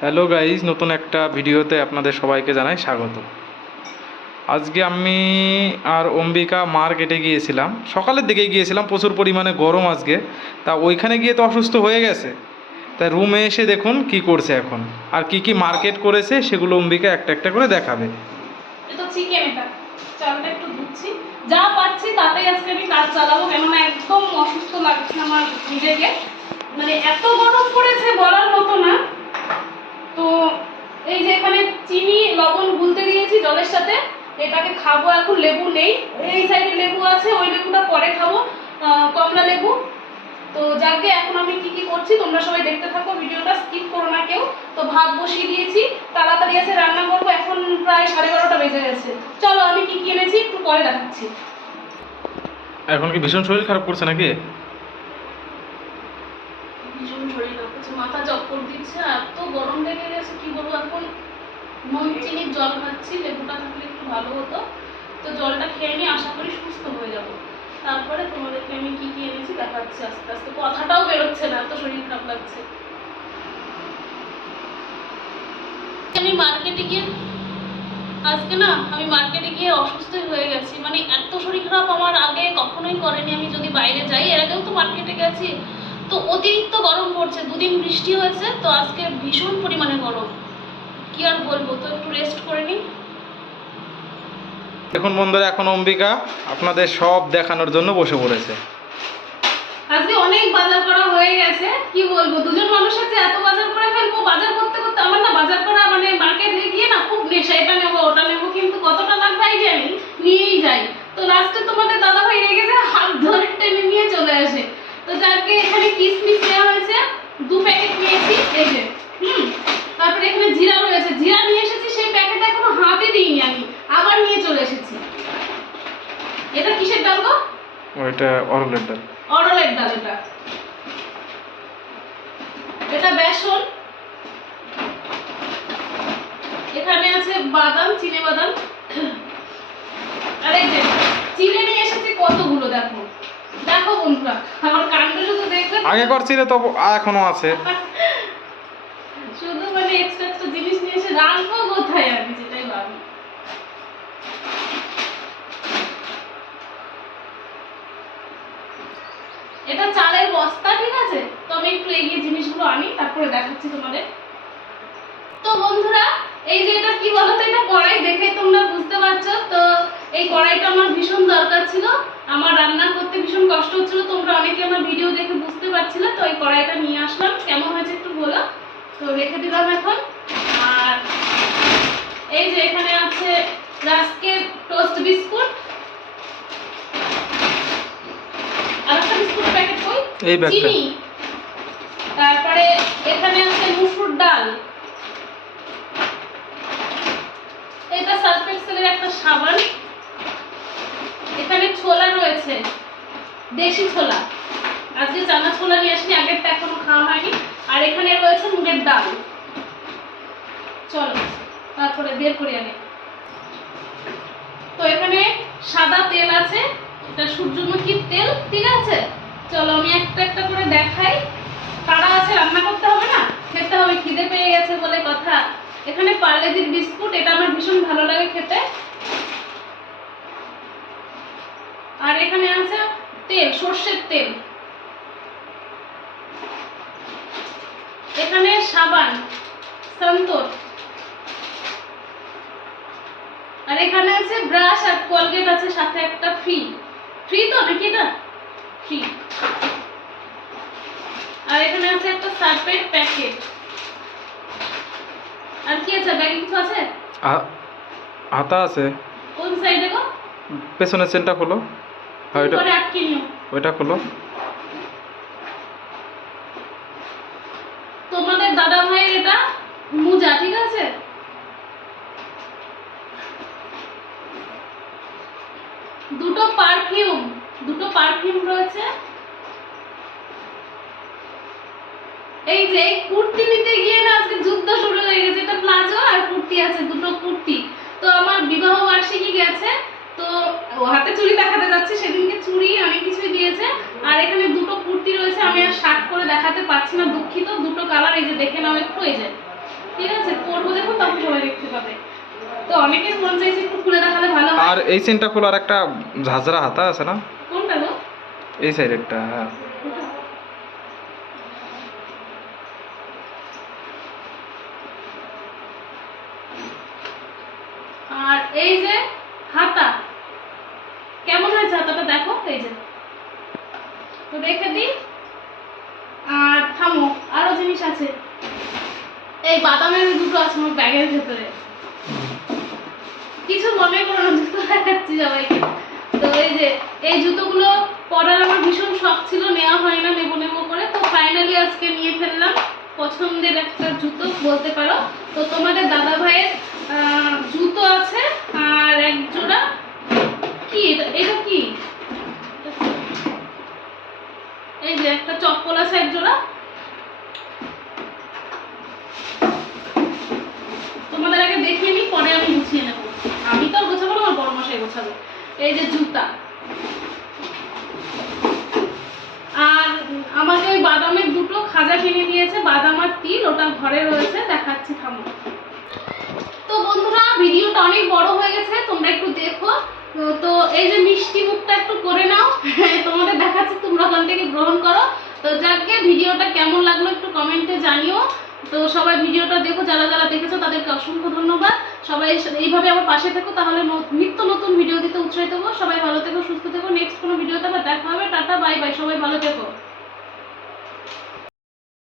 Hello guys নতুন একটা ভিডিওতে আপনাদের সবাইকে জানাই স্বাগত। আজকে আমি আর অম্বিকা মার্কেটে গিয়েছিলাম। সকালের দিকে গিয়েছিলাম, প্রচুর পরিমাণে গরম আজকে। তা ওইখানে গিয়ে তো অসুস্থ হয়ে গেছে। তাই রুমে এসে দেখুন কি করছে এখন। আর কি কি মার্কেট করেছে সেগুলো অম্বিকা একটা একটা করে দেখাবে। মানে এত গরম পড়েছে বলার মতো না। তো এই যে এখানে চিনি লবণ গুলতে দিয়েছি জলের সাথে। এটাকে খাব এখন লেবু নেই। এই সাইডে লেবু আছে ওই লেবুটা পরে খাব কমলা লেবু। তো যাকে এখন আমি কি কি করছি তোমরা সবাই দেখতে থাকো ভিডিওটা স্কিপ করো না কেউ। তো ভাত বসিয়ে দিয়েছি তাড়াতাড়ি আছে রান্না করব এখন প্রায় সাড়ে বারোটা বেজে গেছে। চলো আমি কি কি এনেছি একটু পরে দেখাচ্ছি। এখন কি ভীষণ শরীর খারাপ করছে নাকি? ভীষণ শরীর কাঁপছে মাথা চক্কর দিচ্ছে এত গরম লেগে গেছে কি বলব এখন নুন চিনির জল খাচ্ছি লেবুটা থাকলে একটু ভালো হতো। তো জলটা খেয়ে নিয়ে আশা করি সুস্থ হয়ে যাব। তারপরে তোমাদেরকে আমি কি কি এনেছি দেখাচ্ছি আস্তে আস্তে। কথাটাও বেরোচ্ছে না এত শরীর খারাপ লাগছে। আমি মার্কেটে গিয়ে আজকে না আমি মার্কেটে গিয়ে অসুস্থই হয়ে গেছি। মানে এত শরীর খারাপ আমার আগে কখনোই করেনি আমি যদি বাইরে যাই। এর আগেও তো মার্কেটে গেছি। তো অতিরিক্ত গরম পড়ছে বৃষ্টি হয়েছে তো আজকে ভীষণ পরিমাণে গরম। কি আর বলব তো একটু রেস্ট করে নিই। দেখুন বন্ধুরা এখন অম্বিকা আপনাদের সব দেখানোর জন্য বসে পড়েছে। আজকে অনেক বাজার করা হয়ে গেছে কি বলব দুজন মানুষ আছে এত বাজার করে ফেলব বাজার করতে করতে আমার না বাজার করা মানে মার্কেটে গিয়ে না খুব নেশা এটা নেব ওটা নেব কিন্তু কতটা লাগবে আইডিয়া নেই নিয়েই যাই। তো লাস্টে তোমাদের দাদা ভাই রেগে যায় হাত ধরে টেনে নিয়ে চলে আসে। তো যাকে এখানে কিসমিস দেওয়া হয়েছে দু প্যাকেট নিয়েছি এই যে হুম তারপরে এখানে জিরা রয়েছে জিরা নিয়ে এসেছি সেই প্যাকেট এখনও হাতে দিইনি আমি আবার নিয়ে চলে এসেছি এটা কিসের ডাল গো? ওইটা অরলের ডাল। অরলের ডাল এটা। এটা বেসন। এখানে আছে বাদাম চিনে বাদাম। আর যে চিনে নিয়ে এসেছি কতগুলো দেখো। দেখো বন্ধুরা আমার কাণ্ডগুলো তো দেখবে। আগে করছিলে তো এখনও আছে শুধু মানে এক্সট্রা এক্সট্রা জিনিস নিয়ে এসে রাখব কোথায় আমি যেটাই ভাবি এটা চালের বস্তা ঠিক আছে তো আমি একটু এগিয়ে জিনিসগুলো তারপরে দেখাচ্ছি তোমাদের। তো বন্ধুরা এই যে এটা কি বলতো এটা কড়াই দেখে তোমরা বুঝতে পারছ। তো এই কড়াইটা আমার ভীষণ দরকার ছিল। আমার রান্না করতে ভীষণ কষ্ট হচ্ছিল। তোমরা অনেকে আমার ভিডিও দেখে বুঝতে পারছিলে। তো এই কড়াইটা নিয়ে আসলাম। কেমন হয়েছে একটু বলো। তো রেখে দিলাম এখন। আর এই যে এখানে আছে রাস্কের টোস্ট বিস্কুট। আর একটা বিস্কুটের প্যাকেট কই? চিনি তারপরে এখানে আছে ডাল এটা সার্ফ একটা সাবান। এখানে ছোলা রয়েছে, দেশি ছোলা। আজকে চানা ছোলা নিয়ে আসিনি, আগেরটা এখনও খাওয়া হয়নি। আর এখানে রয়েছে মুগের ডাল। চলো, তারপরে বের করে আনি তো এখানে সাদা তেল আছে, এটা সূর্যমুখীর তেল, ঠিক আছে? চলো আমি একটা একটা করে দেখাই। তারা আছে? রান্না করতে হবে না? খেতে হবে, খিদে পেয়ে গেছে বলে কথা। এখানে পার্লেজির বিস্কুট, এটা আমার ভীষণ ভালো লাগে খেতে। আর এখানে আছে তেল, সর্ষের তেল। এখানে সাবান, সন্তোর। আর এখানে আছে ব্রাশ আর কোলগেট আছে সাথে একটা ফ্রি। ফ্রি তো নাকি এটা? ফ্রি। আর এখানে আছে একটা সার্ফের প্যাকেট আর কি আছে? ব্যাগে কিছু আছে? আ- হাতা আছে। কোন সাইডে গো? পেছনের চেনটা খোলো। হ্যাঁ ওইটা করে আটকে নিও। ওইটা খোলো। তোমাদের দাদা ভাইয়ের এটা মুজা ঠিক আছে? দুটো পারফিউম দুটো পারফিউম রয়েছে। এই যে এই কুর্তি নিতে গিয়ে না আজকে যুদ্ধ শুরু হয়ে গেছে। এটা প্লাজো আর কুর্তি আছে দুটো কুর্তি। তো আমার বিবাহ বার্ষিকী গেছে তো হাতে চুড়ি দেখাতে যাচ্ছে সেদিনকে চুড়ি অনেক কিছুই দিয়েছে। আর এখানে দুটো কুর্তি রয়েছে আমি আর শার্ট করে দেখাতে পারছি না দুঃখিত। দুটো কালার এই যে দেখে নাও একটু এই যে। ঠিক আছে? পরবো যখন তখন সবাই দেখতে পাবে। তো অনেকের মন চাইছে একটু খুলে দেখালে ভালো আর এই চেনটা খোলার একটা ঝাঁঝরা হাতা আছে না? কোনটা গো? এই সাইডেরটা হ্যাঁ ওটা? আর এই যে হাতা। কেমন হয়েছে হাতাটা দেখো? এই যে। তো রেখে দিই। আর থামো, আরও জিনিস আছে। এই বাদামের দুটো আছে আমার ব্যাগের ভেতরে। কিছু মনে করো না, জুতো দেখাচ্ছি সবাইকে। তো এই যে, এই জুতোগুলো পরার আমার ভীষণ শখ ছিল, নেওয়া হয় না নেব নেব করে। তো ফাইনালি আজকে নিয়ে ফেললাম। পছন্দের একটা জুতো বলতে পারো। তো তোমাদের দাদা ভাইয়ের জুতো আছে আর এক জোড়া কি এটা? এটা কি? এই যে একটা চপ্পল আছে এক জোড়া। তোমাদের আগে দেখিয়ে নিই পরে আমি গুছিয়ে নেব। আমি তো আর গোছাবো না, আমার বড় মশাই গোছাবে। এই যে জুতা আর আমাকে ওই বাদামের দুটো, খাজা কিনে দিয়েছে বাদাম আর তিল, ওটা ঘরে রয়েছে, দেখাচ্ছি থামো। তো বন্ধুরা, ভিডিওটা অনেক বড় হয়ে গেছে, তোমরা একটু দেখো। তো- এই যে মিষ্টি মুখটা একটু করে নাও তোমাদের দেখাচ্ছি, তোমরা ওখান থেকে গ্রহণ করো। তো যাকে ভিডিওটা কেমন লাগল একটু কমেন্টে জানিও। তো সবাই ভিডিওটা দেখো, যারা যারা দেখেছ, তাদেরকে অসংখ্য ধন্যবাদ। সবাই এইভাবে আমার পাশে থেকো, তাহলে নিত্য নতুন ভিডিও দিতে উৎসাহিত হব। সবাই ভালো থেকো, সুস্থ থেকো। নেক্সট কোনো ভিডিওতে আবার দেখা হবে। টাটা বাই বাই সবাই ভালো থেকো।